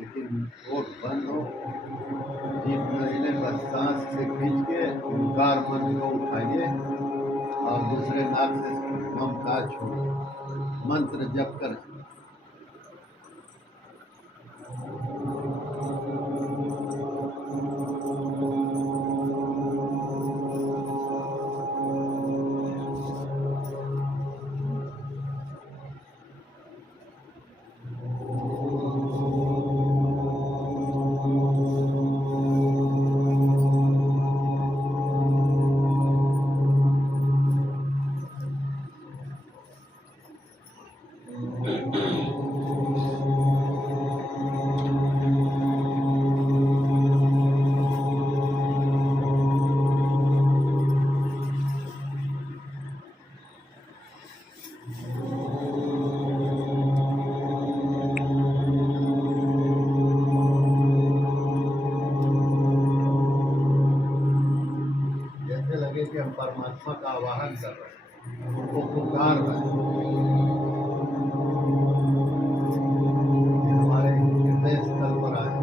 लेकिन होठ बंद हो, जीभ नजले बस सांस से खींच के ओंकार मंत्र को उठाइए और दूसरे नाक से ममकार छोड़िए, मंत्र जप कर। लगे कि हम परमात्मा का आवाहन कर रहे हैं, उनको पुकार रहे हैं, हमारे हृदय स्थल पर आए।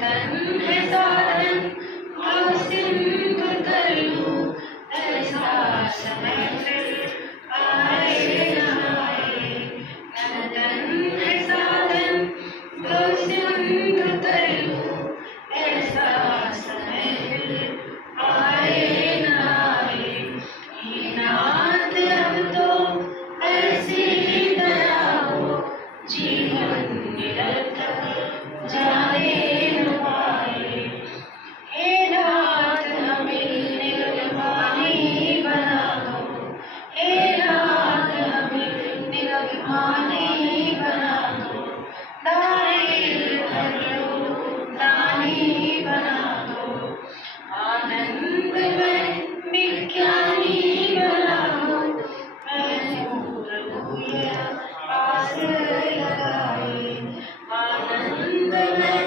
तन है साधन भाव सिंधु तरलू, ऐसा समय फिर आए न आए। तन है साधन भाव सिंधु तरलू, ऐसा समय फिर आए न आए। हे नाथ अब तो ऐसी दया हो, जीवन निरर्थक जाने न पाए। हे नाथ हमें निरभिमानी बना दो, हे नाथ हमें निरभिमानी बना दो। दानी भर लो, दानी बना दो। आनंद में विज्ञानी बना दो, मैं पूर्ण यह आस लगाए। आनंद में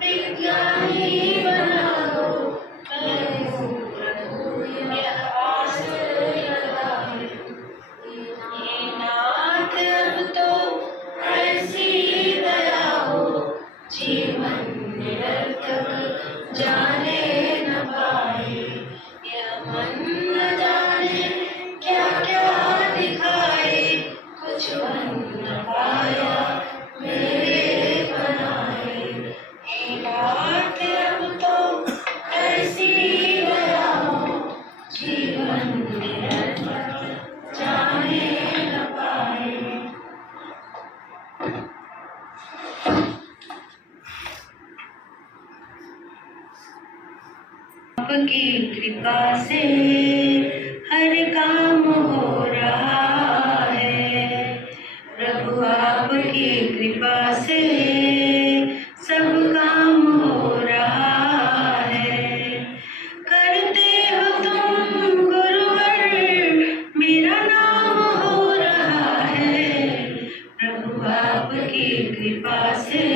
विज्ञानी बना दो, मैं पूर्ण यह आस लगाए। हे नाथ अब तो ऐसी दया हो, जीवन निरर्थक जाने न पाए। यह मन न जाने क्या क्या दिखाए, कुछ बन न पाया मेरे बनाए। हे नाथ अब तो ऐसी दया हो, जीवन निरर्थक जाने न पाए। आपकी कृपा से हर काम हो रहा है, प्रभु आपकी कृपा से सब काम हो रहा है। करते हो तुम गुरुवर, मेरा नाम हो रहा है, प्रभु आपकी कृपा से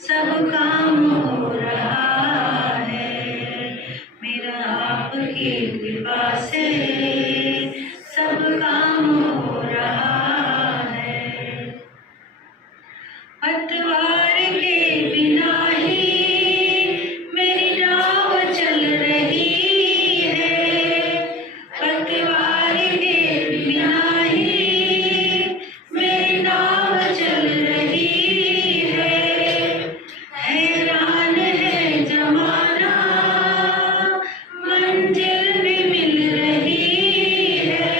सब काम हो रहा है। मेरा आपकी कृपा से सब काम हो रहा है। पतवार के बिना ही मेरी नाव चल रही है, पतवार के बिना ही मेरी नाव चल रही है। हैरान है जमाना, मंजिल भी मिल रही है।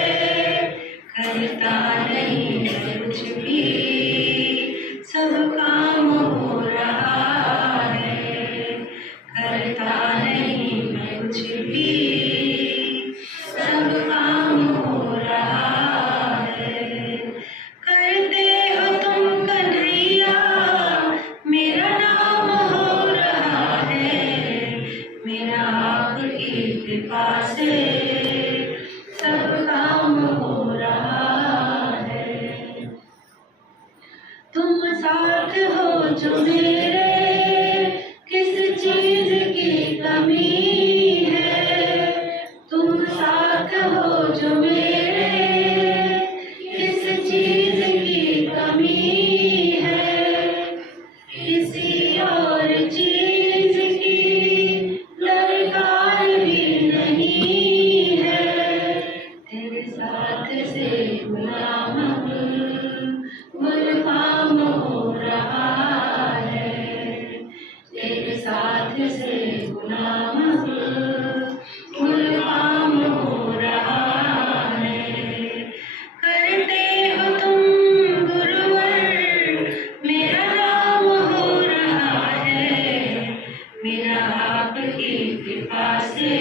करता नहीं है कुछ भी, सब काम हो रहा है। करता नहीं मैं कुछ भी, सब काम हो रहा है। करते हो तुम कन्हैया, मेरा नाम हो रहा है, मेरा आपकी कृपा से सब काम हो रहा है। तुम साथ हो जो मेरे, किस चीज की कमी है। तुम साथ हो जो मेरे, किस चीज की कमी है। किसी और चीज की दरकार भी नहीं है। तेरे साथ से गुलाम गुलफाम हो रहा है। तेरे साथ से गुलाम गुलफाम हो रहा है। करते हो तुम गुरुवर, मेरा नाम हो रहा है, मेरा आपकी कृपा से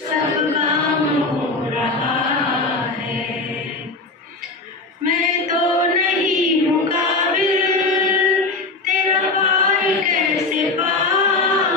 सब काम हो रहा है। मैं तो नहीं मुकाबिल, तेरा पार कैसे पाऊं।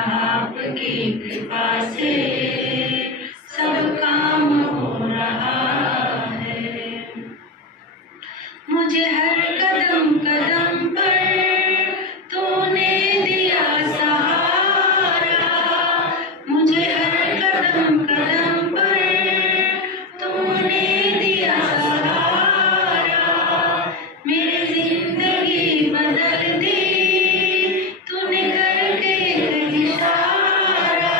आपकी कृपा से सब काम हो रहा है। मुझे हर कदम कदम पर तूने दिया सहारा, मुझे हर कदम कदम पर तूने दिया सहारा। मेरी जिंदगी बदल दी तूने करके एक इशारा,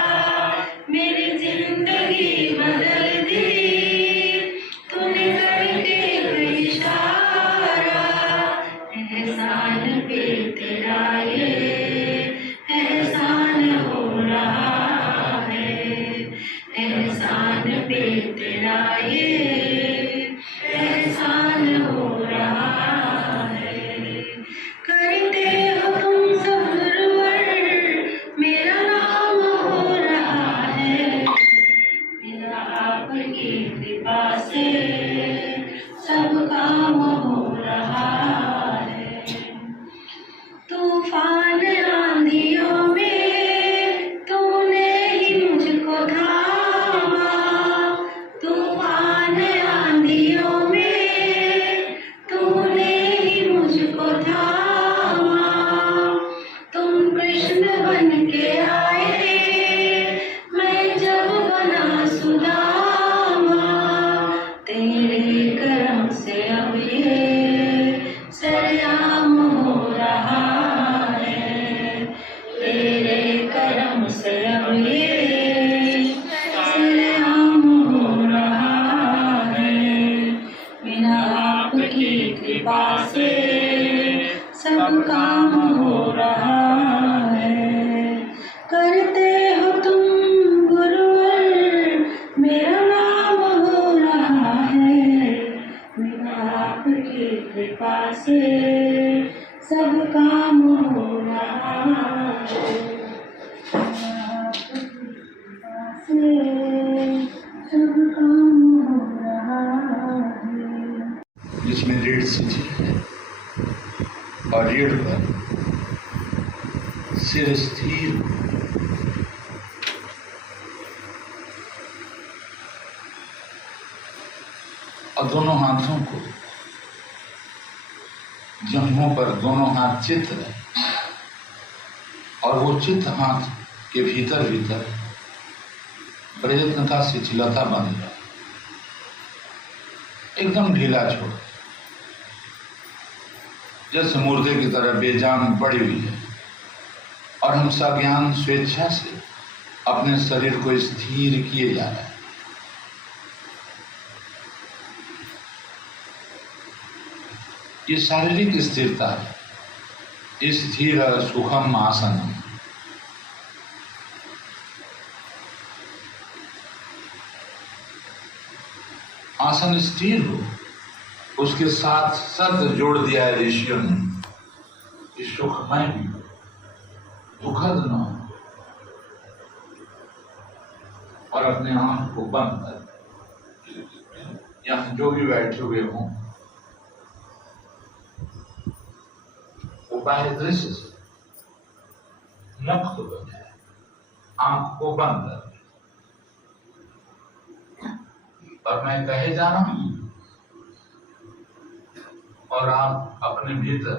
मेरी जिंदगी बदल दी तूने करके एक इशारा। एहसान पे तेरा ये एहसान हो रहा है, एहसान पे तेरा ये एहसान हो रहा है। करते हो तुम सब गुरुवर, मेरा नाम हो रहा है। मेरा आपकी कृपा से सब काम हो रहा है। तूफान आंधियों में तूने ही मुझको थामा, तूफान आंधियों में तूने ही मुझको थामा। तुम कृष्ण बन के आए, मैं जब बना सुदामा। तेरे करम से अब ये सरेआम हो रहा है, तेरे करम से अब ये सरेआम हो रहा है। बिना आपकी कृपा से सब काम हो रहा है। करते हो तुम गुरुवर, मेरा नाम हो रहा है। बिना आपकी कृपा से सब काम हो रहा है। बिना आपकी कृपा से सब काम हो रहा है। जिसमें रीढ़ सीधी है और रीढ़ पर सिर स्थिर हो। और दोनों हाथों को जंघों पर दोनों हाथ चित रहे और वो चित हाथ के भीतर भीतर प्रयत्न का शिथिलता बन जाए, एकदम ढीला छोड़, जैसे मुर्दे की तरह बेजान पड़ी हुई है। और हम सज्ञान स्वेच्छा से अपने शरीर को स्थिर किए जा रहे हैं। ये शारीरिक स्थिरता है, स्थिर सुखम आसन। आसन स्थिर हो, उसके साथ शब्द जोड़ दिया है ऋषियों ने कि सुखमय भी हो, दुखद न हो। और अपने आंख को बंद कर, यहां जो भी बैठे हुए हों वो बाह्य दृश्य से मुक्त हो जाए, आंख को बंद कर। और मैं कहे जा रहा हूं और आप अपने भीतर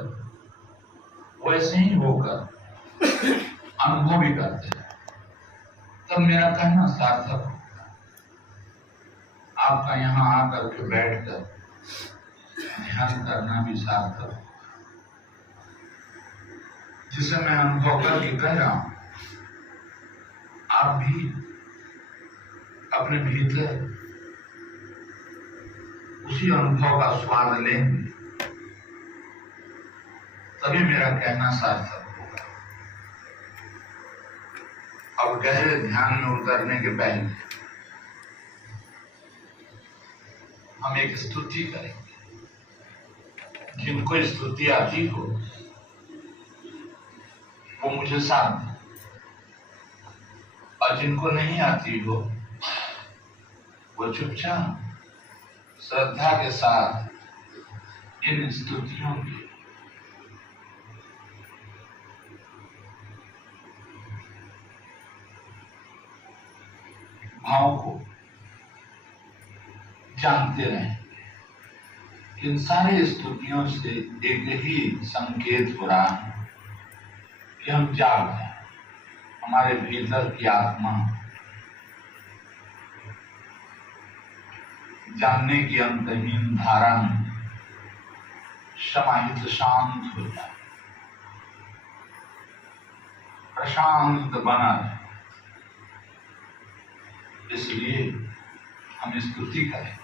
वैसे ही होकर अनुभव भी करते हैं, तब मेरा कहना सार्थक होगा। आपका यहां आकर के बैठकर ध्यान करना भी सार्थक होगा। जिसे मैं अनुभव करके कह रहा हूं, आप भी अपने भीतर उसी अनुभव का स्वाद लेंगे, तभी मेरा कहना सार्थक होगा। अब गहरे ध्यान में उतरने के पहले हम एक स्तुति करेंगे। जिनको स्तुति आती हो वो मुझे साथ दें, और जिनको नहीं आती हो वो चुपचाप श्रद्धा के साथ इन स्तुतियों की भाव को जानते रहें। इन सारे स्तुतियों से एक ही संकेत हो रहा है कि हम जाग जाएं, हमारे भीतर की आत्मा जानने की अंतहीन धारा में समाहित शांत हो जाए, प्रशांत बना रहे। इसलिए हम स्तुति करें।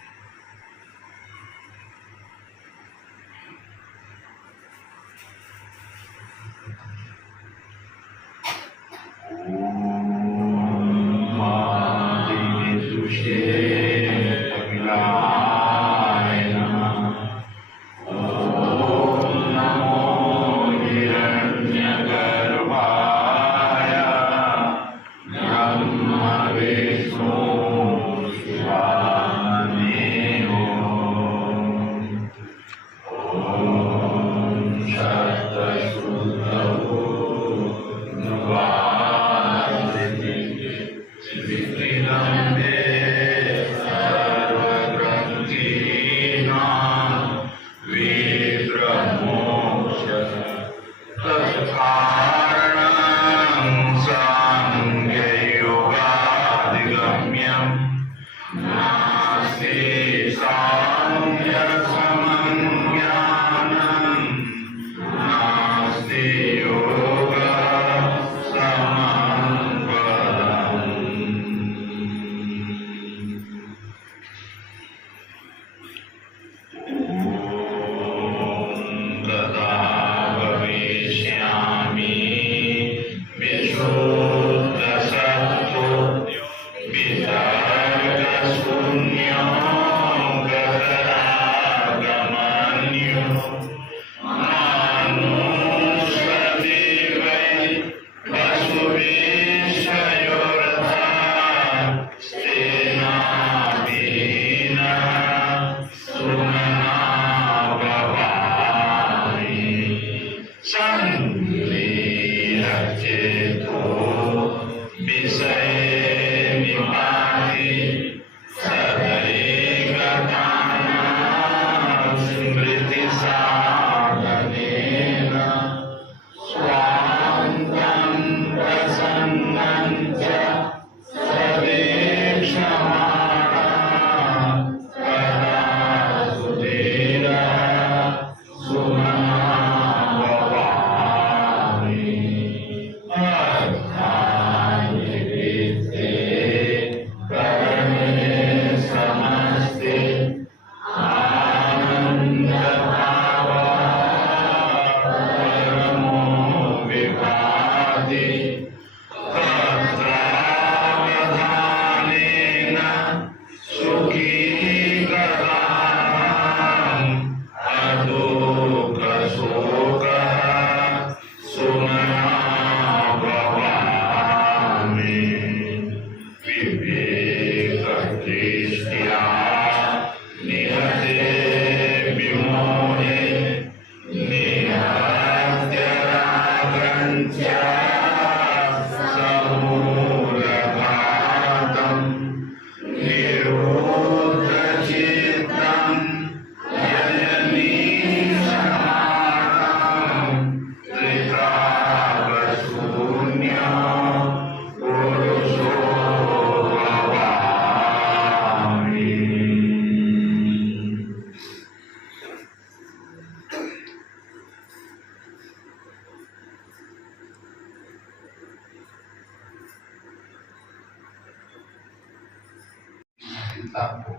को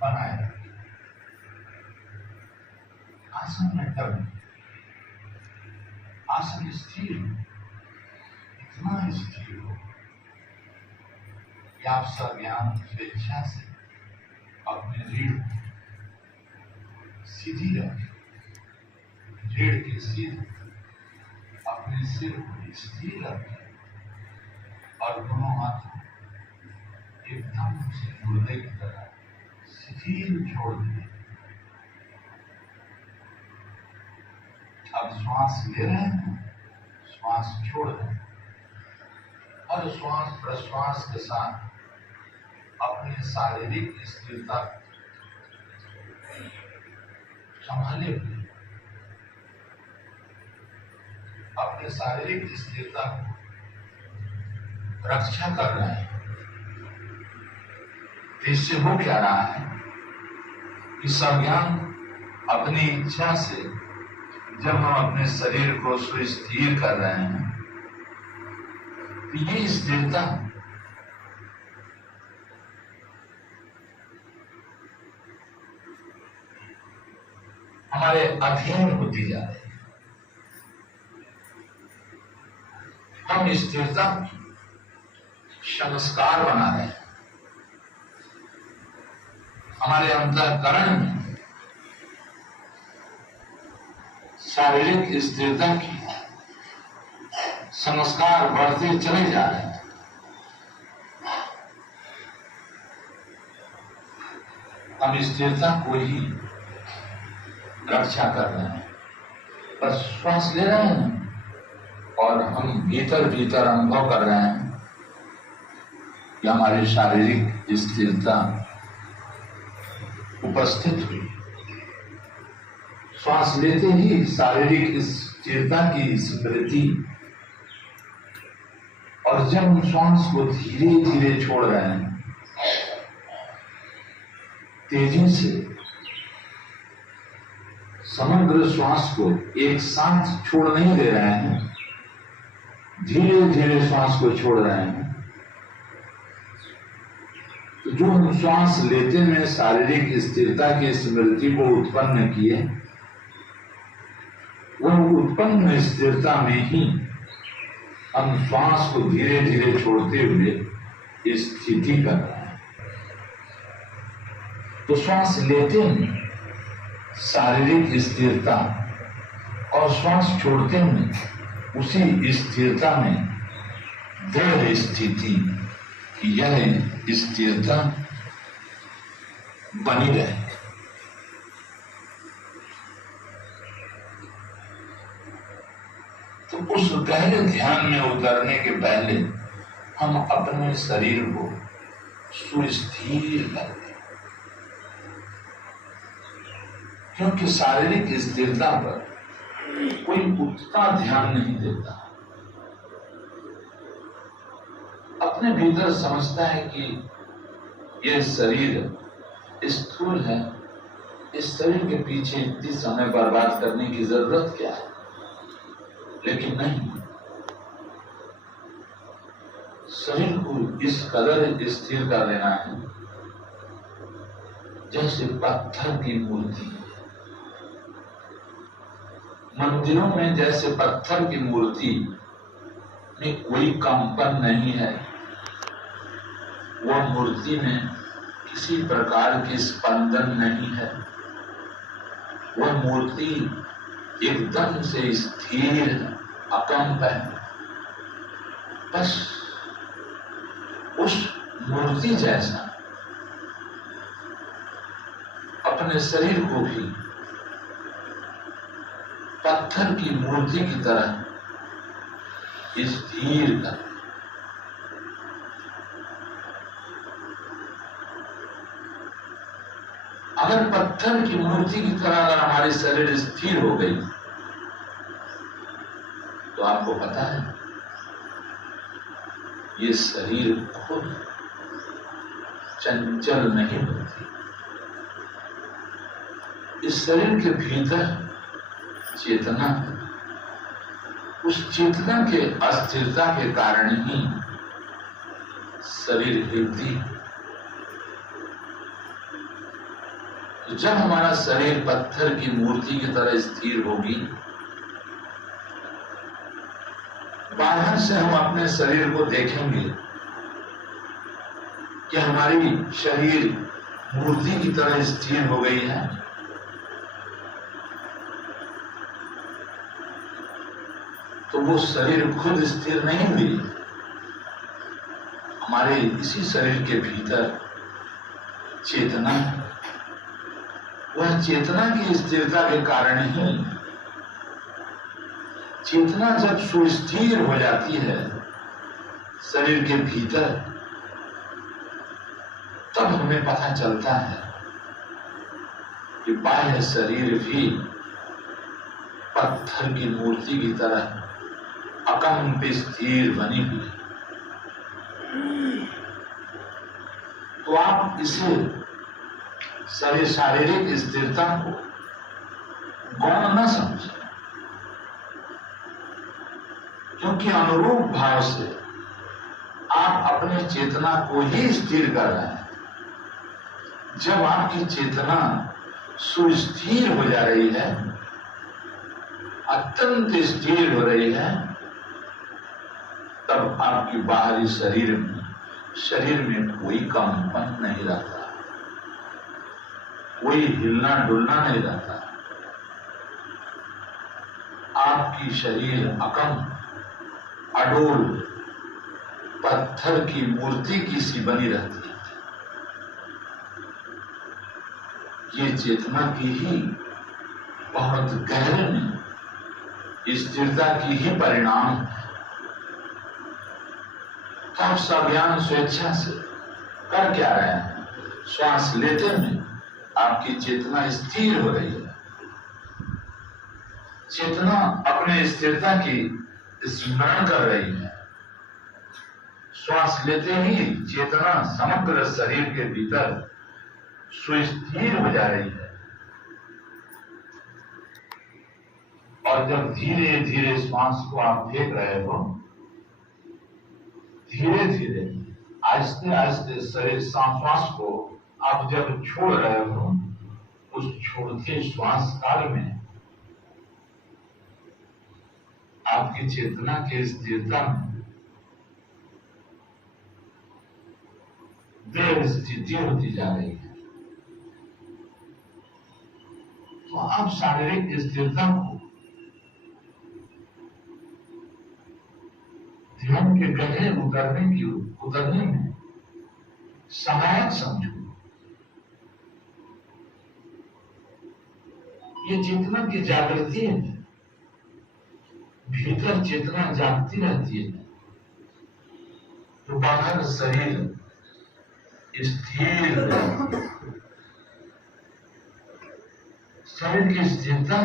बनाए रखें। आसन में टर्न, आसन स्थिर, इतना स्थिर हो कि आप सर्वज्ञान स्वेच्छा से अपने रीढ़ सीधी रखें, रीढ़ के सीधे अपने सिर को स्थिर रखें और दोनों हाथों एकदम से मुर्दे की तरह शिथिल छोड़ दें। अब श्वास ले रहे हैं, श्वास छोड़ दें और श्वास प्रश्वास के साथ अपने शारीरिक स्थिरता संभाले हुए, अपने शारीरिक स्थिरता को रक्षा कर रहे हैं। इससे हो क्या रहा है कि संज्ञान अपनी इच्छा से जब हम अपने शरीर को सुस्थिर कर रहे हैं, तो ये स्थिरता हमारे अधीन होती जा रही है। हम स्थिरता संस्कार बना रहे हैं। हमारे अंतःकरण में शारीरिक स्थिरता की संस्कार बढ़ते चले जा रहे हैं। हम स्थिरता को ही रक्षा कर रहे हैं। बस श्वास ले रहे हैं और हम भीतर भीतर अनुभव कर रहे हैं कि हमारी शारीरिक स्थिरता उपस्थित हुई। श्वास लेते ही शारीरिक स्थिरता की स्मृति, और जब हम श्वास को धीरे धीरे छोड़ रहे हैं, तेजी से समग्र श्वास को एक साथ छोड़ नहीं दे रहे हैं, धीरे धीरे श्वास को छोड़ रहे हैं, तो जो हम श्वास लेते में शारीरिक स्थिरता की स्मृति को उत्पन्न किए, वह उत्पन्न स्थिरता में ही हम श्वास को धीरे धीरे छोड़ते हुए स्थिति कर रहे हैं। तो श्वास लेते में शारीरिक स्थिरता और श्वास छोड़ते में उसी स्थिरता में दृढ़ स्थिति, यह स्थिरता बनी रहे। तो उस गहरे ध्यान में उतरने के पहले हम अपने शरीर को सुस्थिर कर दें, क्योंकि शारीरिक स्थिरता पर कोई उतना ध्यान नहीं देता। अपने भीतर समझता है कि यह शरीर स्थूल है, इस शरीर के पीछे इतनी समय बर्बाद करने की जरूरत क्या है। लेकिन नहीं, शरीर को इस कदर स्थिर कर देना है जैसे पत्थर की मूर्ति। मंदिरों में जैसे पत्थर की मूर्ति में कोई कंपन नहीं है, वह मूर्ति में किसी प्रकार की स्पंदन नहीं है, वह मूर्ति एकदम से स्थिर अकंप है। बस उस मूर्ति जैसा अपने शरीर को भी पत्थर की मूर्ति की तरह स्थिर कर। अगर पत्थर की मूर्ति की तरह अगर हमारी शरीर स्थिर हो गई, तो आपको पता है ये शरीर खुद चंचल नहीं होती। इस शरीर के भीतर चेतना, उस चेतना के अस्थिरता के कारण ही शरीर हिलती। तो जब हमारा शरीर पत्थर की मूर्ति की तरह स्थिर होगी, बाहर से हम अपने शरीर को देखेंगे कि हमारी शरीर मूर्ति की तरह स्थिर हो गई है, तो वो शरीर खुद स्थिर नहीं हुई। हमारे इसी शरीर के भीतर चेतना, वह चेतना की स्थिरता के कारण ही, चेतना जब सुस्थिर हो जाती है शरीर के भीतर, तब हमें पता चलता है कि बाह्य शरीर भी पत्थर की मूर्ति की तरह अकंप स्थिर बनी हुई है। तो आप इसे शारीरिक स्थिरता को गौण न समझें, क्योंकि अनुरूप भाव से आप अपने चेतना को ही स्थिर कर रहे हैं। जब आपकी चेतना सुस्थिर हो जा रही है, अत्यंत स्थिर हो रही है, तब आपकी बाहरी शरीर में कोई कंपन नहीं रहता, कोई हिलना डुलना नहीं रहता। आपकी शरीर अकंप अडोल पत्थर की मूर्ति की सी बनी रहती है। ये चेतना की ही बहुत गहरे में स्थिरता की ही परिणाम है। तो आप सब ज्ञान स्वेच्छा से कर क्या रहे हैं? श्वास लेते में आपकी चेतना स्थिर हो रही है। चेतना अपने स्थिरता की स्मरण कर रही है। श्वास लेते ही चेतना समग्र शरीर के भीतर सुस्थिर हो जा रही है। और जब धीरे धीरे श्वास को आप फेंक रहे हो, धीरे धीरे आहिस्ते आहिस्ते शरीर श्वास को आप जब छोड़ रहे हो, उस छोड़ते श्वास काल में आपकी चेतना की स्थिरता में देव स्थिति होती जा रही है। तो आप शारीरिक स्थिरता को ध्यान के गहरे उतरने में सहायक समझो। ये चेतना की जागृति है। भीतर चेतना जागती रहती है तो बाहर शरीर स्थिर है। शरीर की स्थिरता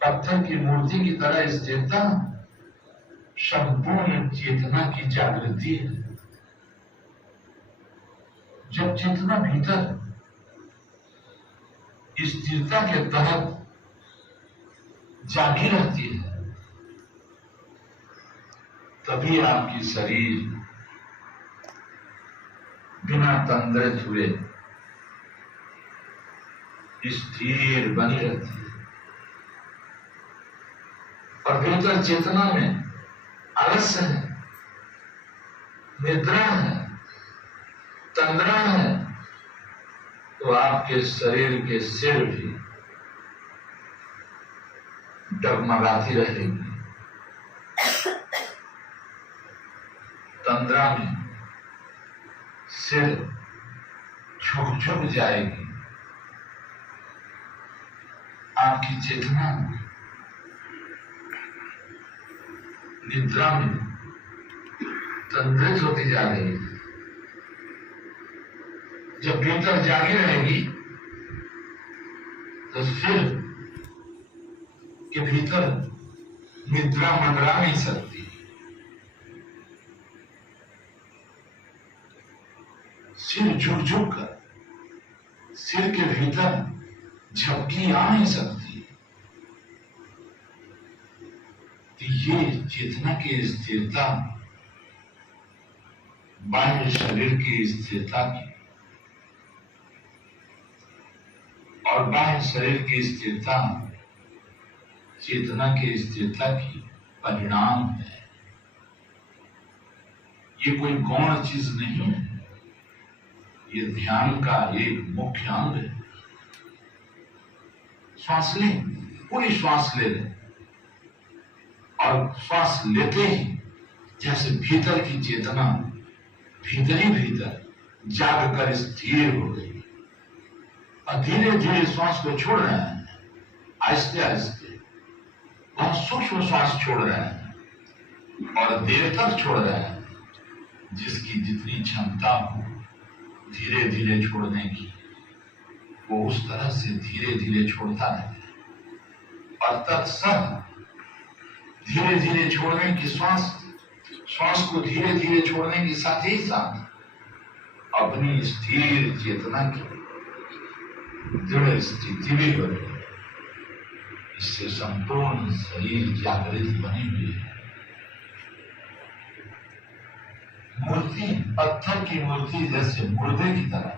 पत्थर की मूर्ति की तरह स्थिरता संपूर्ण चेतना की जागृति है। जब चेतना भीतर स्थिरता के तहत जागी रहती है, तभी आपकी शरीर बिना तंद्रित हुए स्थिर बनी रहती है। और भीतर चेतना में आलस्य है, निद्रा है, तंद्रा है, तो आपके शरीर के सिर भी डगमगाती रहेगी। तंद्रा में सिर झुक जाएगी। आपकी चेतना निद्रा में तंद्रित होती जा रही है। जब भीतर जागी रहेगी तो सिर के भीतर निद्रा मंडरा नहीं सकती। सिर झुक कर सिर के भीतर झपकी आ नहीं सकती। तो ये चेतना की स्थिरता बाह्य शरीर की स्थिरता की और बाह्य शरीर की स्थिरता चेतना की स्थिरता की परिणाम है। ये कोई गौण चीज नहीं है, ये ध्यान का एक मुख्य अंग है। श्वास लें, पूरी श्वास ले लें और श्वास लेते ही जैसे भीतर की चेतना भीतर ही भीतर जाग कर स्थिर हो गई और धीरे धीरे श्वास को छोड़ रहे हैं, आहिस्ते आहिस्ते बहुत सूक्ष्म श्वास छोड़ रहे हैं और देर तक छोड़ रहे हैं। जिसकी जितनी क्षमता हो धीरे धीरे छोड़ने की, वो उस तरह से धीरे धीरे छोड़ता है। और तत्सह धीरे धीरे छोड़ने की श्वास को धीरे धीरे छोड़ने के साथ ही साथ अपनी स्थिर चेतना की दृढ़ स्थिति भी हो रही है। इससे संपूर्ण शरीर जागृत बनी हुई है। मूर्ति पत्थर की मूर्ति जैसे मुर्दे की तरह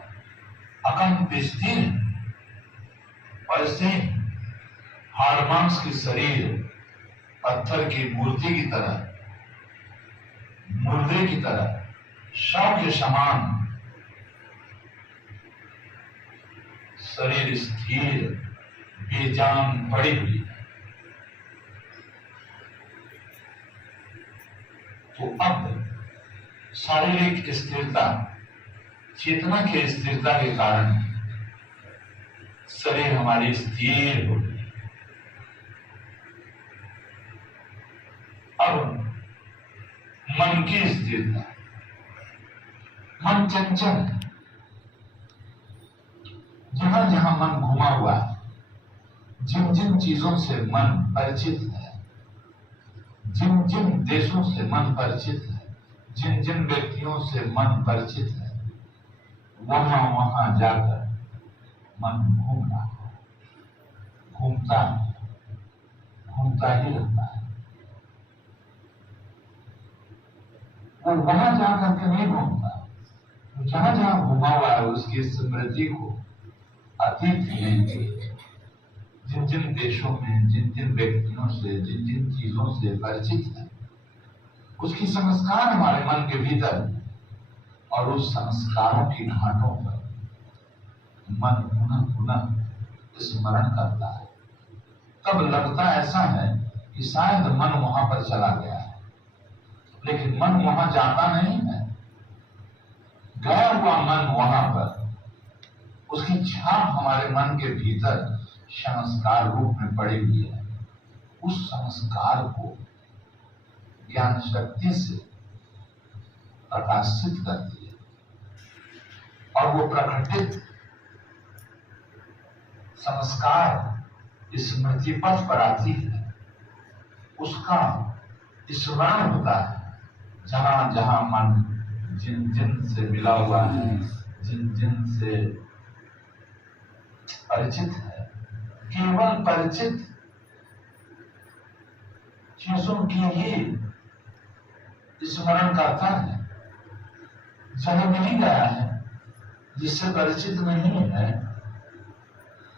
अकंप स्थिर है, वैसे हाड़ मांस की शरीर पत्थर की मूर्ति की तरह, मुर्दे की तरह, शव के समान शरीर स्थिर बेजान पड़ी हुई है। तो अब शारीरिक स्थिरता, चेतना की स्थिरता के कारण शरीर हमारी स्थिर हो गई। अब मन की स्थिरता, मन चंचल है। जहां जहां मन घुमा हुआ है, जिन जिन चीजों से मन परिचित है, जिन जिन देशों से मन परिचित है, जिन जिन व्यक्तियों से मन परिचित है, वहां वहां जाकर मन घूम रहा है, घूमता ही रहता है। और वहां जाकर के नहीं घूमता, जहां जहां घुमा हुआ है उसकी स्मृति को अतीत में जिन जिन देशों में, जिन जिन व्यक्तियों से, जिन जिन चीजों से परिचित है, उसकी संस्कार हमारे मन के भीतर, और उस संस्कारों की घाटों पर मन पुनः पुनः स्मरण करता है। तब लगता ऐसा है कि शायद मन वहां पर चला गया है, लेकिन मन वहां जाता नहीं है। गया हुआ मन वहां पर, उसकी छाप हमारे मन के भीतर संस्कार रूप में पड़ी हुई है। उस संस्कार को ज्ञान शक्ति से प्रकाशित करती है, और वो प्रकटित संस्कार स्मृति पथ पर आती है। उसका स्मरण होता है। जहां जहां मन जिन जिन से मिला हुआ है, जिन जिन से परिचित है, केवल परिचित चीजों की ही स्मरण करता है। जहां नहीं गया है, जिससे परिचित नहीं है,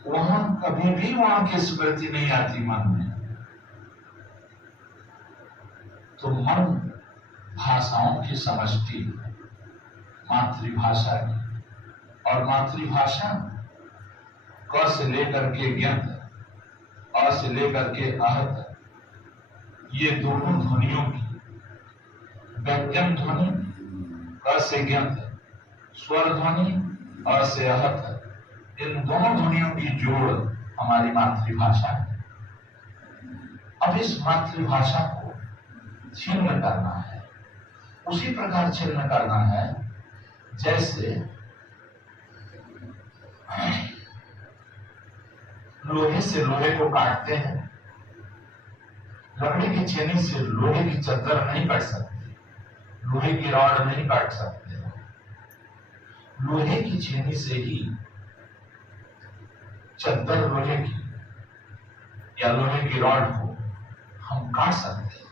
वहां कभी भी वहां की स्मृति नहीं आती मन में। तो मन भाषाओं की समष्टि, मातृभाषा की, और मातृभाषा क से लेकर के ज्ञात, अ से लेकर के आहत, ये दोनों ध्वनियों की, व्यंजन ध्वनि क से ज्ञात, स्वर ध्वनि अ से आहत, इन दोनों ध्वनियों की जोड़ हमारी मातृभाषा है। अब इस मातृभाषा को छिन्न करना है। उसी प्रकार छिन्न करना है जैसे लोहे से लोहे को काटते हैं। लकड़ी की छेनी से लोहे की चद्दर नहीं काट सकते, लोहे की रॉड नहीं काट सकते। लोहे की छेनी से ही चद्दर लोहे की या लोहे की रॉड को हम काट सकते हैं।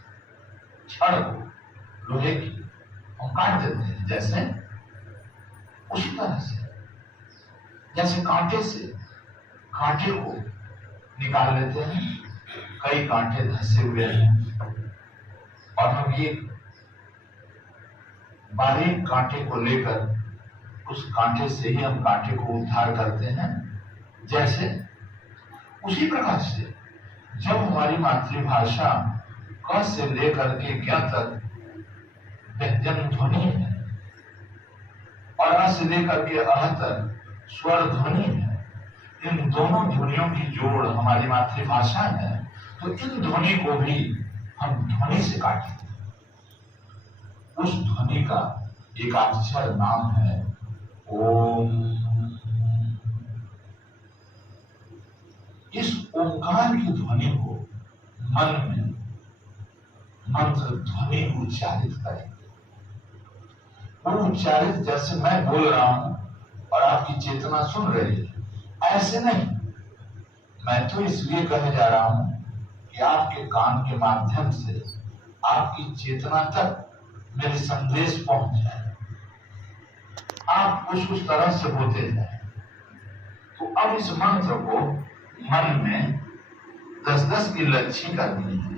छड़ को लोहे की हम काट देते हैं। जैसे उसी तरह से, जैसे कांटे से कांटे को निकाल लेते हैं, कई कांटे धंसे हुए हैं, और हम ये बारीक कांटे को लेकर उस कांटे से ही हम कांटे को उद्धार करते हैं। जैसे उसी प्रकार से जब हमारी मातृभाषा क से लेकर के ज्ञ तक व्यंजन ध्वनि है, और अ से लेकर के अह तक स्वर ध्वनि है, इन दोनों ध्वनियों की जोड़ हमारी मातृभाषा है। तो इन ध्वनि को भी हम ध्वनि से काटेंगे। उस ध्वनि का एकाक्षर नाम है ओम। इस ओंकार की ध्वनि को मन में मंत्र ध्वनि उच्चारित करें। वो उच्चारित जैसे मैं बोल रहा हूं और आपकी चेतना सुन रही है, ऐसे नहीं। मैं तो इसलिए कहे जा रहा हूं कि आपके कान के माध्यम से आपकी चेतना तक मेरे संदेश पहुंच जाए, आप कुछ उस तरह से होते जाए। तो अब इस मंत्र को मन में 10-10 की लच्छी करनी है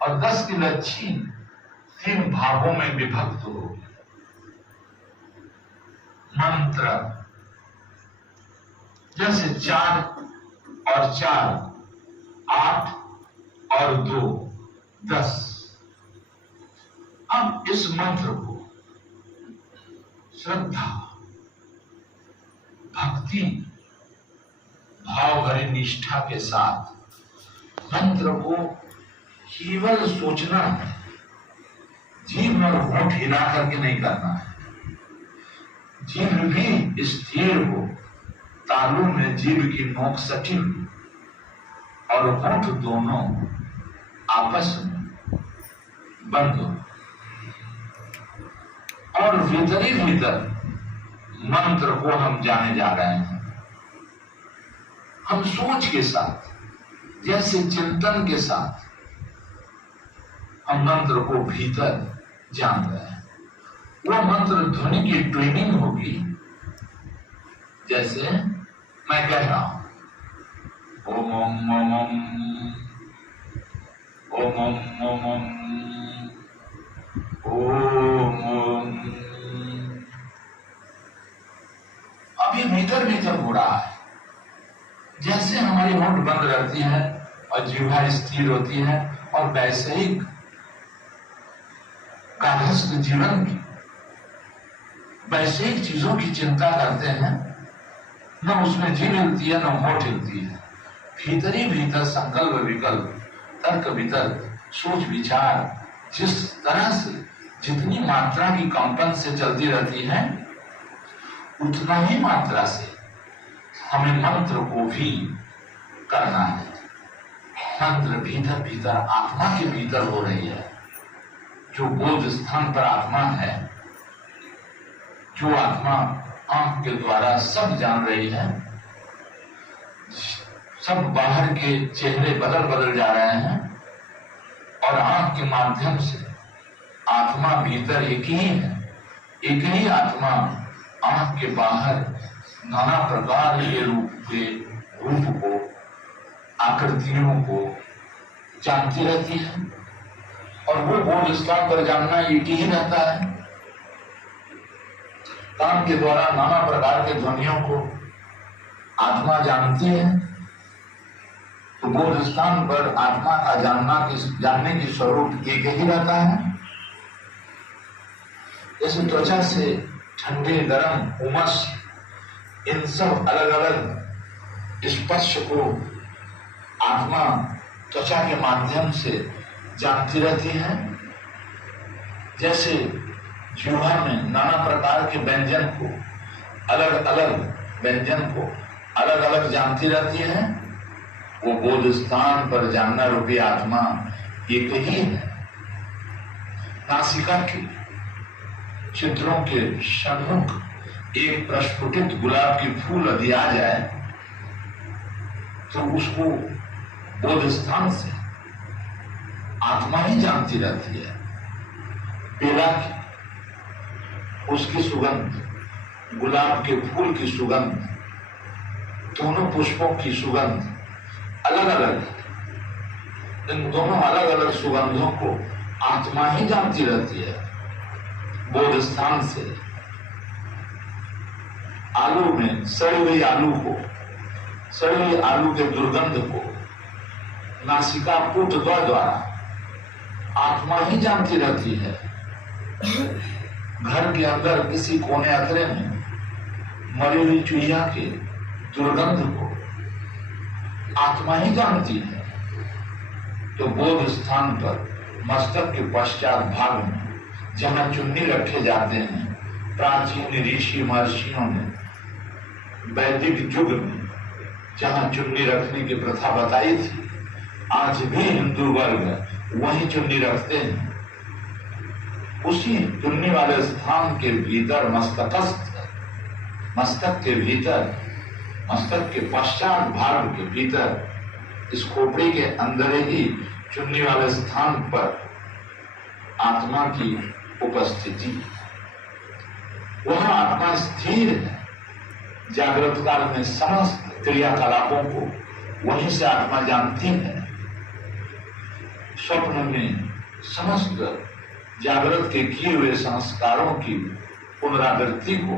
और 10 की लच्छी 3 भागों में विभक्त होगी। मंत्र जैसे 4 और 4 8 और 2 10। अब इस मंत्र को श्रद्धा, भक्ति, भाव भरी निष्ठा के साथ मंत्र को केवल सोचना है, जीभ और होंठ हिला करके नहीं करना है। जीभ भी स्थिर हो, तालु में जीभ की नोक सटी हुई और होंठ दोनों आपस में बंद हो, और भीतर ही भीतर मंत्र को हम जाने जा रहे हैं। हम सोच के साथ, जैसे चिंतन के साथ हम मंत्र को भीतर जान रहे हैं। वो मंत्र ध्वनि की ट्रेनिंग होगी, जैसे मैं कह रहा हूं ओम ओम ओम ओम ओम ओम ओम ओम। अभी भीतर भीतर हो रहा है, जैसे हमारी होंठ बंद रहती है और जीवा स्थिर होती है, और वैसे ही गार्हस्थ जीवन की वैसे ही चीजों की चिंता करते हैं, न उसमें जीव हिलती है न होंठ हिलती है। भीतर ही भीतर संकल्प विकल्प, तर्क वितर्क, सोच विचार जिस तरह से जितनी मात्रा की कंपन से चलती रहती है, उतना ही मात्रा से हमें मंत्र को भी करना है। मंत्र भीतर भीतर आत्मा के भीतर हो रही है, जो बोध स्थान पर आत्मा है, जो आत्मा आंख के द्वारा सब जान रही है। सब बाहर के चेहरे बदल बदल जा रहे हैं और आंख के माध्यम से आत्मा भीतर एक ही है। एक ही आत्मा आंख के बाहर नाना प्रकार के रूप को, आकृतियों को जानती रहती है, और वो बोध स्थान पर जानना एक ही रहता है। कान के द्वारा नाना प्रकार के ध्वनियों को आत्मा जानती है, तो बोध स्थान पर आत्मा का जानने की स्वरूप एक ही रहता है। जैसे त्वचा से ठंडे, गरम, उमस, इन सब अलग अलग स्पर्श को आत्मा त्वचा के माध्यम से जानती रहती है। जैसे जीवा में नाना प्रकार के व्यंजन को, अलग अलग जानती रहती है, वो बोध स्थान पर जानना रूपी आत्मा एक ही है। नासिका के चित्रों के सन्मुख एक प्रस्फुटित गुलाब की फूल यदि आ जाए, तो उसको बोध स्थान से आत्मा ही जानती रहती है। बेला की उसकी सुगंध, गुलाब के फूल की सुगंध, दोनों पुष्पों की सुगंध अलग अलग, इन दोनों अलग अलग सुगंधों को आत्मा ही जानती रहती है बोध स्थान से। आलू में सड़ी हुई आलू के दुर्गंध को नासिका पुट द्वारा आत्मा ही जानती रहती है। घर के अंदर किसी कोने अतरे में मरी हुई चूहिया के दुर्गंध को आत्मा ही जानती है। तो बोध स्थान पर मस्तक के पश्चात भाग में जहाँ चुन्नी रखे जाते हैं, प्राचीन ऋषि महर्षियों ने वैदिक युग में जहाँ चुन्नी रखने की प्रथा बताई थी, आज भी हिंदू वर्ग वही चुन्नी रखते हैं। उसी चुन्नी वाले स्थान के भीतर मस्तक के भीतर, मस्तक के पश्चात भाग के भीतर, इस खोपड़ी के अंदर ही चुन्नी वाले स्थान पर आत्मा की उपस्थिति, वहां आत्मा स्थिर है। जागृत काल में समस्त क्रियाकलापों को वहीं से आत्मा जानती है। स्वप्न में समस्त जागृत के किए हुए संस्कारों की पुनरावृत्ति को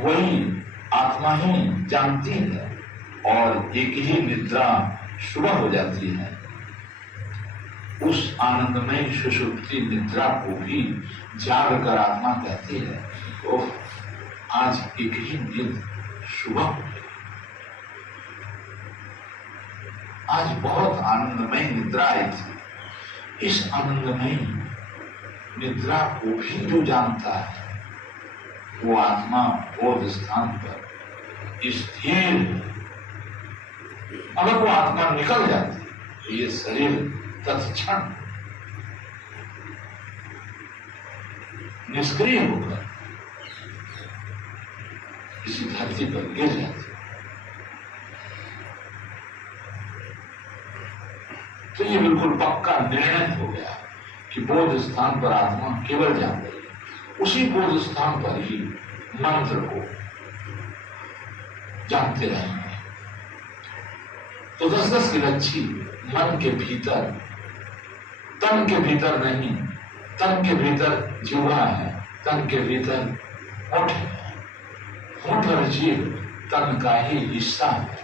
वही आत्मा ही जानती है, और एक ही निद्रा सुबह हो जाती है। उस आनंदमय सुषुप्ति निद्रा को भी जाग कर आत्मा कहती है, ओह आज एक ही नींद सुबह हो गई, आज बहुत आनंदमय निद्रा आई थी। इस आनंदमय निद्रा को भी जो जानता है, वो आत्मा बोध स्थान पर स्थिर। अगर वो आत्मा निकल जाती तो ये शरीर तत्क्षण निष्क्रिय होकर इसी धरती पर गिर जाती। तो ये बिल्कुल पक्का निर्णय हो गया कि बोध स्थान पर आत्मा केवल जान रही है। उसी बोध स्थान पर ही मंत्र को जानते रहेंगे। तो 10-10 की लच्छी मन के भीतर, तन के भीतर नहीं, तन के भीतर जीवा है, तन के भीतर होठ है, होठ और जीव तन का ही हिस्सा है,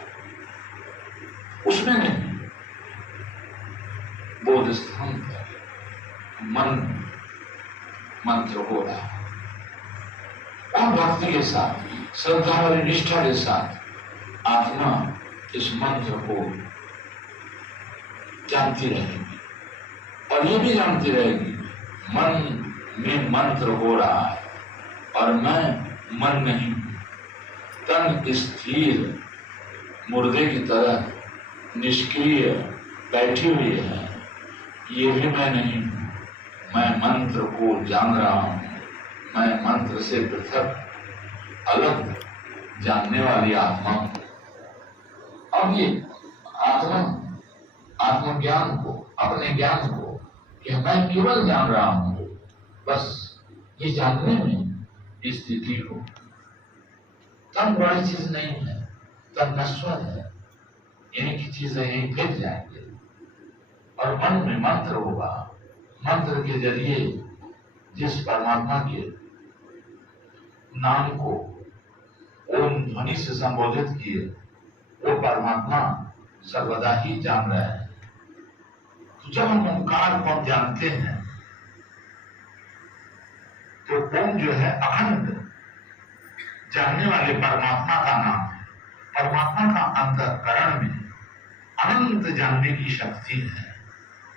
उसमें नहीं। बोध स्थान पर मन मंत्र हो रहा है, और भक्ति के साथ, श्रद्धा और निष्ठा के साथ आत्मा इस मंत्र को जानती रहेगी, और ये भी जानती रहेगी मन में मंत्र हो रहा है और मैं मन नहीं। तन स्थिर मुर्दे की तरह निष्क्रिय बैठी हुई है, ये भी मैं नहीं हूं। मैं मंत्र को जान रहा हूं, मैं मंत्र से पृथक अलग जानने वाली आत्मा हूं। अब ये आत्मज्ञान को, अपने ज्ञान को कि मैं केवल जान रहा हूं, बस ये जानने में स्थिति हो। तन बड़ी चीज नहीं है, तन नश्वर है, यही की चीजें यही फिर जाएंगे। और मन में मंत्र होगा, मंत्र के जरिए जिस परमात्मा के नाम को ओम ध्वनि से संबोधित किए, वो परमात्मा सर्वदा ही जान रहा है। तो जब हम ओंकार को जानते हैं, तो ओम जो है अखंड जानने वाले परमात्मा का नाम है। परमात्मा का अंतःकरण में अनंत जानने की शक्ति है,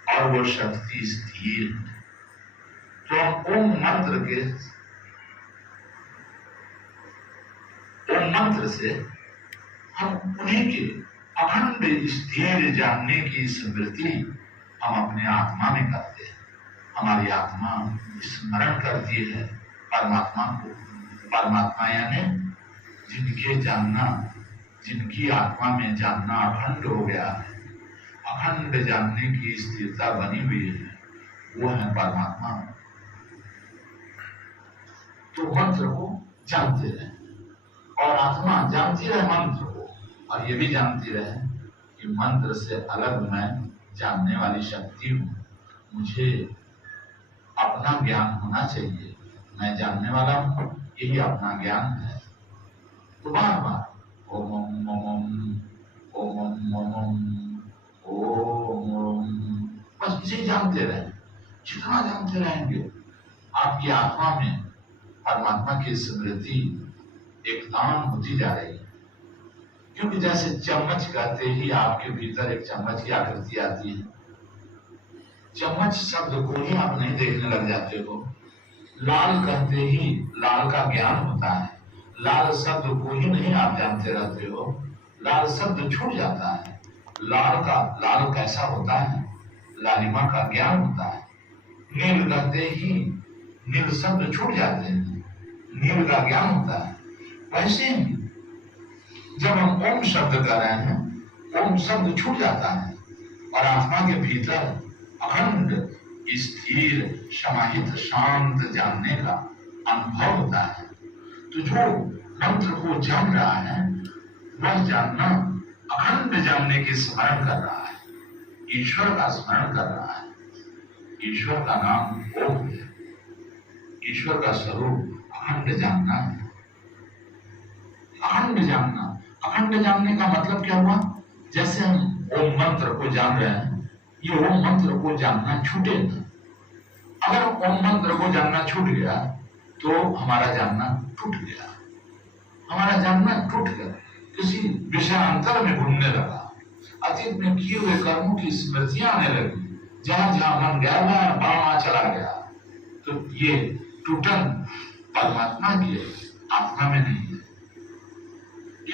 और वो शक्ति स्थिर है। तो हम ओम मंत्र से हम उन्हीं के अखंड स्थिर जानने की स्मृति हम अपने आत्मा में करते हैं। हमारी आत्मा स्मरण करती है परमात्मा को। परमात्मा यानी जिनके जानना, जिनकी आत्मा में जानना अखंड हो गया है, अखंड जानने की स्थिरता बनी हुई है, वो है परमात्मा। तो मंत्र को जानते रहे, और आत्मा जानती रहे मंत्र को, और ये भी जानती रहे कि मंत्र से अलग मैं जानने वाली शक्ति हूं। मुझे अपना ज्ञान होना चाहिए, मैं जानने वाला हूं, यही अपना ज्ञान है। तो बार बार ओम ओम ओम ओम ओम ओम, बस इसे जानते रहे। जितना जानते रहेंगे, आपकी आत्मा में परमात्मा की स्मृति एकदम होती जा रही है। क्योंकि जैसे चम्मच कहते ही आपके भीतर एक चम्मच की आकृति आती है। चम्मच शब्द को ही आप नहीं देखने लग जाते हो। लाल कहते ही लाल का ज्ञान होता है। लाल शब्द को ही नहीं आप जानते रहते हो, लाल शब्द छूट जाता है। लाल कैसा होता है, लालिमा का ज्ञान होता है। नील कहते ही नील शब्द छूट जाते हैं, नील का ज्ञान होता है। वैसे ही जब हम ओम शब्द कर रहे हैं, ओम शब्द छूट जाता है और आत्मा के भीतर अखंड स्थिर समाहित शांत जानने का अनुभव होता है। तो जो मंत्र को जान रहा है वह जानना अखंड जानने की स्मरण कर रहा है, ईश्वर का स्मरण कर रहा है। ईश्वर का नाम ओम है, ईश्वर का स्वरूप अखंड जानना है। अखंड जानना, अखंड जानने का मतलब क्या हुआ? जैसे हम ओम मंत्र को जान रहे हैं, ये ओम मंत्र को जानना छूटे ना। अगर ओम मंत्र को जानना छूट गया तो हमारा जानना टूट गया, हमारा जानना टूट गया, किसी विषयांतर में घूमने लगा, अतीत में किए हुए कर्मों की स्मृतियां आने लगी, जहां जहां मन गया वहां चला गया। तो ये टूटन परमात्मा की है, आत्मा में नहीं है।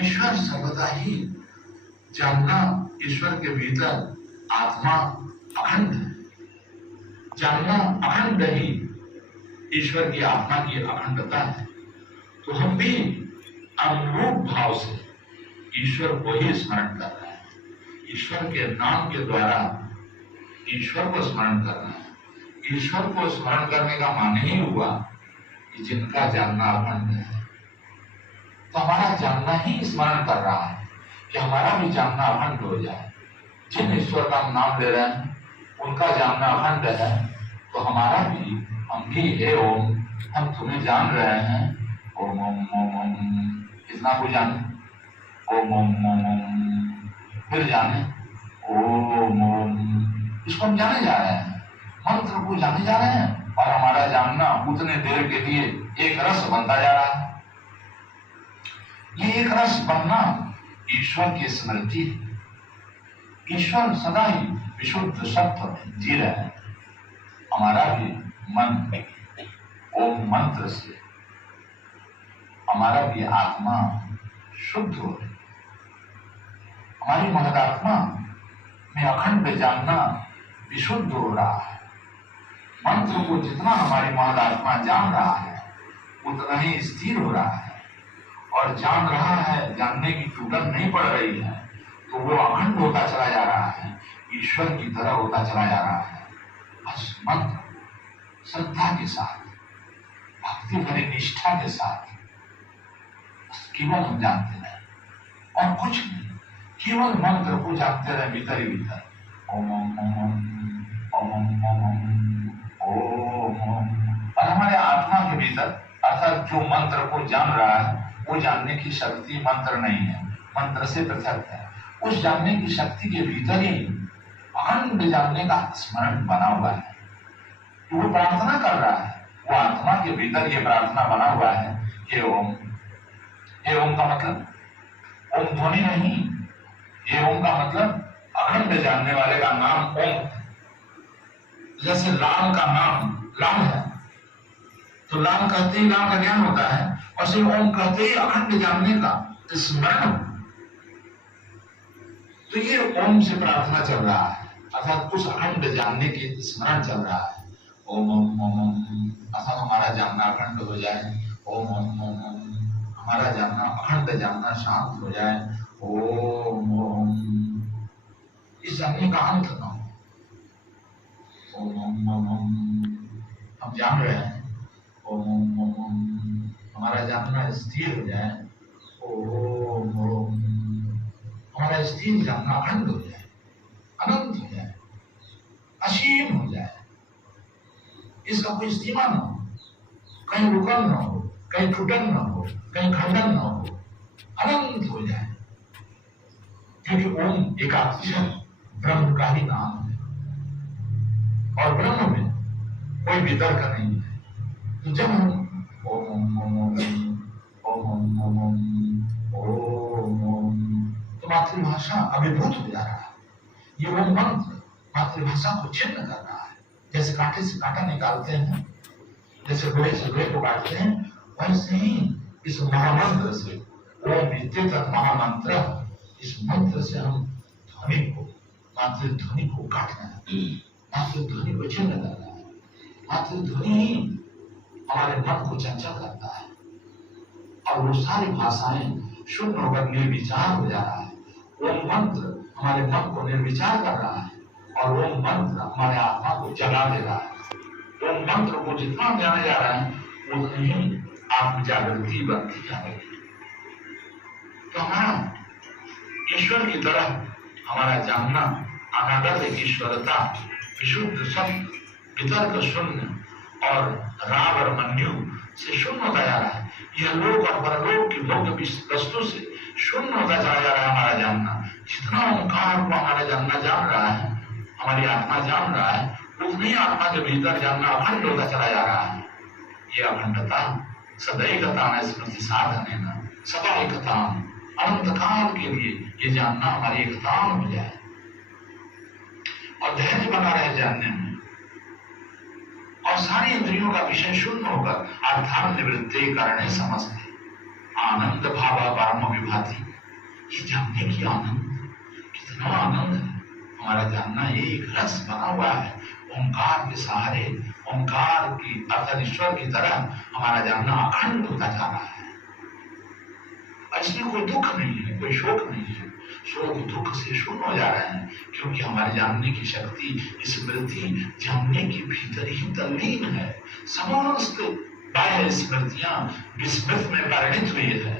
ईश्वर सर्वदा ही जानना, ईश्वर के भीतर आत्मा अखंड है, जानना अखंड ही ईश्वर की आत्मा की अखंडता है। तो हम भी अनुरूप भाव से ईश्वर को ही स्मरण कर रहे हैं, ईश्वर के नाम के द्वारा ईश्वर को स्मरण कर रहे हैं। ईश्वर को स्मरण करने का माने ही हुआ कि जिनका जानना अखंड है, तो हमारा जानना ही स्मरण कर रहा है कि हमारा भी जानना अखंड हो जाए। जिन ईश्वर का हम नाम ले रहे हैं उनका जानना अखंड है, तो हमारा भी, हम भी हे ओम, हम तुम्हें जान रहे हैं, ओम ओम ओम ओम, इतना को जाने, ओम ओम ओम ओम, फिर जाने ओम ओम, इसको हम जाने जा रहे हैं, मंत्र को जाने जा रहे हैं, और हमारा जानना उतने देर के लिए एक रस बनता जा रहा है। ये एक रस बनना ईश्वर की स्मृति है। ईश्वर सदा ही विशुद्ध सत्व में जी रहे हैं। हमारा भी मन ओम मंत्र से हमारा भी आत्मा शुद्ध हो रही, हमारी महदात्मा में अखंड जानना विशुद्ध हो रहा है। मंत्र को जितना हमारी महदात्मा जान रहा है उतना ही स्थिर हो रहा है, और जान रहा है, जानने की टूटन नहीं पड़ रही है, तो वो अखंड होता चला जा रहा है, ईश्वर की तरह होता चला जा रहा है। बस मंत्र श्रद्धा के साथ, भक्ति भरी निष्ठा के साथ केवल हम जानते रहे और कुछ नहीं, केवल मंत्र को जानते रहे भीतर ही भीतर। ओम ओम ओम ओम ओम ओम ओम ओम, और हमारे आत्मा के भीतर, अर्थात जो मंत्र को जान रहा है वो जानने की शक्ति मंत्र नहीं है, मंत्र से पृथक है। उस जानने की शक्ति के भीतर ही अखंड जानने का स्मरण बना हुआ है। तो वो प्रार्थना कर रहा है, वो आत्मा के भीतर ये प्रार्थना बना हुआ है, हे ओम। हे ओम का मतलब ओम ध्वनि नहीं, हे ओम का मतलब अखंड जानने वाले का नाम ओम। जैसे लाल का नाम लाल है, तो लाल कहते ही लाल का ज्ञान होता है, वैसे ओम कहते ही अखंड जानने का स्मरण। तो ये ओम से प्रार्थना चल रहा है, अर्थात उस अखंड जानने की स्मरण चल रहा है। ओम ओम ओम ओम, अर्थात हमारा जानना अखंड हो जाए। ओम ओम ओम ओम, हमारा जानना अखंड जानना शांत हो जाए। ओम ओम, इस जानने का अंत न हो। ओम ओम ओम ओम, हम जान रहे हैं। ओम ओम ओम ओम, हमारा जानना स्थिर हो जाए। ओम ओम, हमारा स्थिर जानना अखंड हो जाए, अनंत हो जाए, असीम हो जाए, इसका कोई सीमा न हो, कहीं रुकन न हो, कहीं टूटन न हो, कहीं खंडन न हो, अनंत हो जाए। क्योंकि ओम एकाक्षर ब्रह्म का ही नाम है, और ब्रह्म में कोई वितर्क नहीं है। तो जब हम ओम ओम ओम ओम ओम ओम ओम ओम ओम, तो मातृभाषा अभिभूत हो जा रहा है। ये ओम मंत्र मातृभाषा को छिन्न कर रहा है, जैसे कांटे से कांटा निकालते हैं, जैसे लोहे से लोहे को काटते हैं, वैसे ही इस महामंत्र से, ओम इत्येतत् महामंत्र, इस मंत्र से हम ध्वनि को, मात्र ध्वनि को काटना है, मात्र ध्वनि को छिन्न करना है। मात्र ध्वनि ही हमारे मन को चंचल करता है और वो सारी भाषाएं शून्य होकर निर्विचार हो जा रहा है। ओम मंत्र हमारे मन को निर्विचार कर रहा है और ओम मंत्र हमारे आत्मा को जगा दे रहा है। ओम मंत्र को जितना जाना जा रहा है उतनी ही आत्म जागृति बनती जाएगी। तो हमारा ईश्वर की तरह हमारा जानना, अनागत ईश्वरता, विशुद्ध सत्य, वितर्क शून्य और राग और मन्यु से शून्य होता जा रहा है। यह लोक और परलोक की भोग्य वस्तु से शून्य होता चला जा रहा है हमारा जानना। जितना ओंकार को हमारा जानना जान रहा है, हमारी आत्मा जान रहा है, उतनी आत्मा के भीतर जानना अखंड होता चला जा रहा है। ये अखंडता सदैवता स्मृति साधन है, सदा एकता, अनंत काल के लिए ये जानना हमारी एकता हो जाए और धैर्य बना रहे जानने में, और सारी इंद्रियों का विषय शून्य होकर अर्थान निवृत्ति करने समझते आनंद भावा परम विभाति। ये जानने की आनंद, कितना आनंद है। हमारा जानना एक रस बना हुआ है। ओंकार के सहारे, ओंकार की अर्थात ईश्वर की तरह हमारा जानना अखंड होता जा रहा है। और इसमें कोई दुख नहीं है, कोई शोक नहीं है। शोक दुख से शून्य हो जा रहे हैं, क्योंकि हमारे जानने की शक्ति, स्मृति जानने के भीतर ही तल्लीन है। समस्त बाह्य स्मृतियां विस्मृत में परिणित हुई है।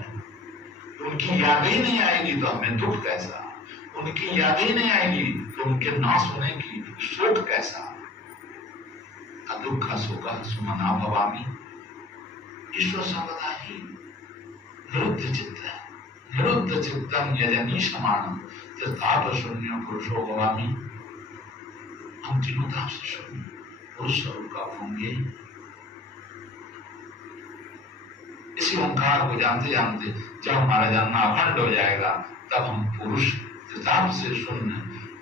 उनकी यादें नहीं आएगी तो हमें दुख कैसा, उनकी यादें नहीं आएगी तो उनके नाश होने की शोक कैसा। अदुख सुख सुमना भवामी, ईश्वर सर्वदा ही निरुद्ध चित्त है। निरुद्ध चित्तम यजनीशमानम तीर्थाप शून्य पुरुषो भवामी। हम तीनों ताप से शून्य पुरुष स्वरूप का होंगे। इसी ओंकार को जानते जानते जब हमारा जानना अखंड हो जाएगा, तब हम पुरुष तीर्थाप से शून्य,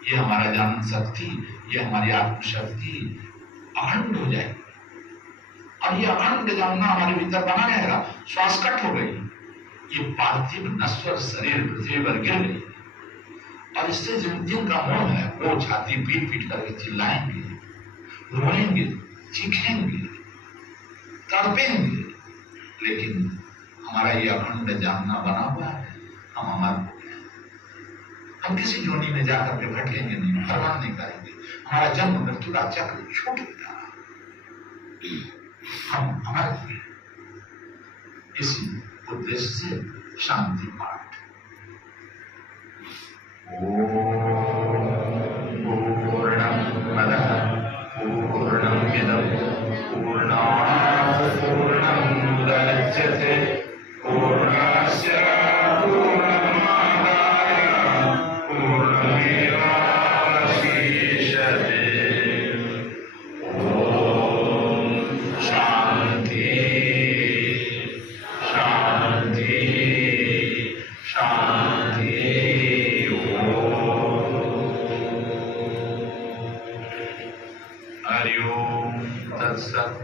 ये हमारा जानन शक्ति, ये हमारी आत्मशक्ति अखंड हो जाएगी। और ये अखंड जानना हमारे भीतर बना रहेगा। श्वास कट हो गई, ये पार्थिव नश्वर शरीर पृथ्वी पर गिर गई, और इससे जिनका मोह है वो छाती पीट पीट करके चिल्लाएंगे, रोएंगे, चीखेंगे, तड़पेंगे, लेकिन हमारा ये अखंड जानना बना हुआ है। हम अमर हो गए, हम किसी योनि में जाकर के भटकेंगे नहीं, हरवान नहीं करेंगे। हमारा जन्म मृत्यु का चक्र छूट गया, हम अमर हो गए। इसी उद्देश्य से शांति पाठ। पूर्णमदः पूर्णमिदं पूर्णात् पूर्णमुदच्यते पूर्णस्य पूर्णमादाय पूर्णमेवावशिष्यते। ओम शांति शांति शांति। हरि ओम तत्सत्।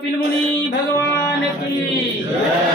कपिल मुनि भगवान की